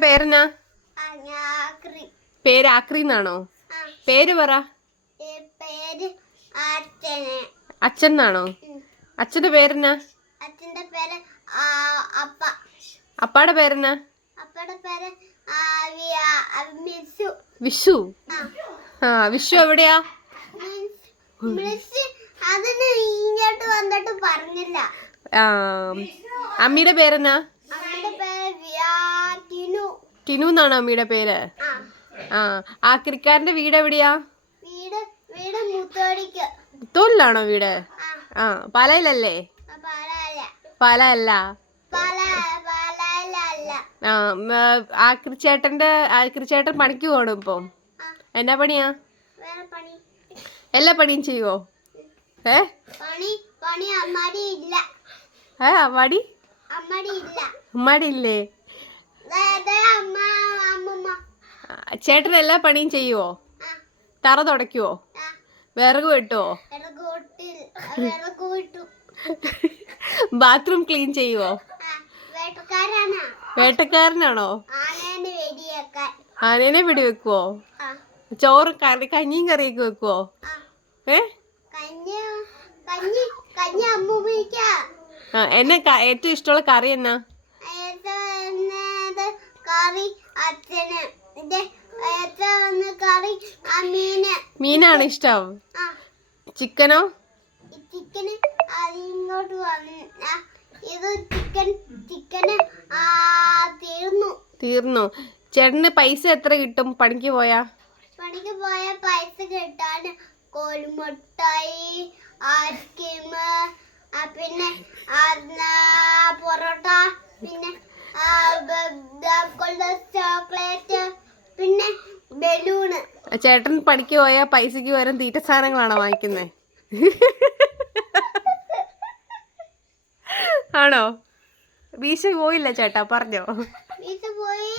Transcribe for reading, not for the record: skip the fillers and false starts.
പേരെന്നാ? പേര് ആക്രിന്നാണോ? പേര് പറ. അച്ഛൻ എന്നാണോ? അച്ഛന്റെ പേരെന്നാ? അപ്പാടെ പേരെന്നാ? വിഷു. ആ വിഷു എവിടെയാ? അമ്മയുടെ പേരെന്നാ? ടിനു എന്നാണോ അമ്മയുടെ പേര്? ആക്രിക്കാരന്റെ വീട് എവിടെയാ? മുത്തോലിലാണോ വീട്? പാലയിലല്ലേ? പാലയല്ല. ആക്രിച്ചേട്ടൻ പണിക്ക് പോകണം ഇപ്പൊ. എന്നാ പണിയാ? എല്ലാ പണിയും ചെയ്യുവോ? അമ്മാടി ഇല്ലേ? ചേട്ടൻ എല്ലാ പണിയും ചെയ്യുവോ? തറ തുടയ്ക്കുവോ? വിറക് വെട്ടുവോ? ബാത്റൂം ക്ലീൻ ചെയ്യുവോ? വേട്ടക്കാരനാണോ? ആനേനെ വെടിവെക്കുവോ? ചോറ് കഞ്ഞിയും കറിയൊക്കെ വെക്കുവോ? എന്നെ ഏറ്റവും ഇഷ്ടമുള്ള കറി എന്നാ? മീനാണ് ഇഷ്ടം. ചിക്കനോ? തീർന്നു. ചേട്ടന് പൈസ എത്ര കിട്ടും പണിക്ക് പോയാ? പൈസ കിട്ടാൻ കോഴിമുട്ടായി, ഐസ്ക്രീം, പിന്നെ പൊറോട്ട, പിന്നെ ചോക്ലേറ്റ്, പിന്നെ ബലൂണ്. ചേട്ടൻ പണിക്ക് പോയാ പൈസക്ക് പകരം തീറ്റ സാധനങ്ങളാണോ വാങ്ങിക്കുന്നേ? ആണോ? വീശ പോയില്ല ചേട്ടാ, പറഞ്ഞോ? വീശ പോയി.